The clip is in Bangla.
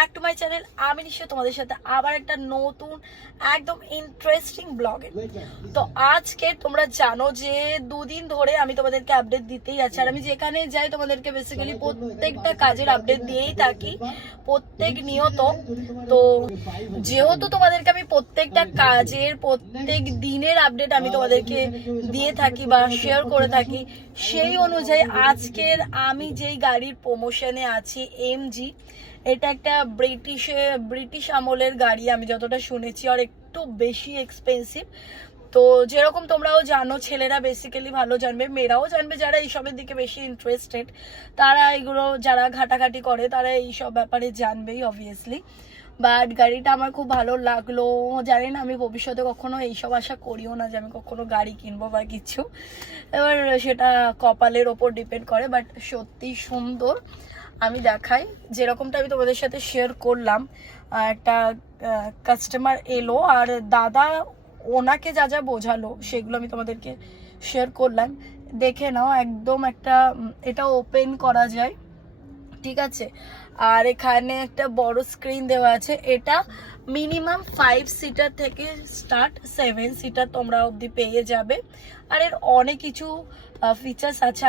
Back to my channel. আমি নিশ্চয় তোমাদের সাথে আবার একটা নতুন একদম ইন্টারেস্টিং ব্লগে। তো আজকে তোমরা জানো যে দুদিন ধরে আমি তোমাদেরকে আপডেট দিতেই আছি, আর আমি যেখানে যাই তোমাদেরকে বেসিক্যালি প্রত্যেকটা কাজের আপডেট দিয়েই থাকি প্রত্যেক নিয়ত। তো যেহেতু তোমাদেরকে আমি প্রত্যেকটা কাজের প্রত্যেক দিনের আপডেট আমি তোমাদেরকে দিয়ে থাকি বা শেয়ার করে থাকি, সেই অনুযায়ী আজকের আমি যেই গাড়ির প্রমোশনে আছি এমজি, এটা একটা ব্রিটিশ আমলের গাড়ি আমি যতটা শুনেছি, আর একটু বেশি এক্সপেন্সিভ। তো যেরকম তোমরাও জানো, ছেলেরা বেসিক্যালি ভালো জানবে, মেয়েরাও জানবে, যারা এইসবের দিকে বেশি ইন্টারেস্টেড তারা এগুলো, যারা ঘাটাঘাটি করে তারা এইসব ব্যাপারে জানবেই অবভিয়াসলি। বাট গাড়িটা আমার খুব ভালো লাগলো। জানি না, আমি ভবিষ্যতে কখনো এইসব আশা করিও না যে আমি কখনো গাড়ি কিনবো বা কিছু, এবার সেটা কপালের ওপর ডিপেন্ড করে। বাট সত্যি সুন্দর। আমি দেখাই, যেরকমটা আমি তোমাদের সাথে শেয়ার করলাম, একটা কাস্টমার এলো আর দাদা ওনাকে যা যা বোঝালো সেগুলো আমি তোমাদেরকে শেয়ার করলাম। দেখে নাও, একদম একটা, এটা ওপেন করা যায়, ঠিক আছে। আর এখানে একটা বড় স্ক্রিন দেওয়া আছে। এটা মিনিমাম 5 সিটার থেকে স্টার্ট 7 সিটার তোমরা অবধি পেয়ে যাবে। আর এর অনেক কিছু ফিচার্স আছে।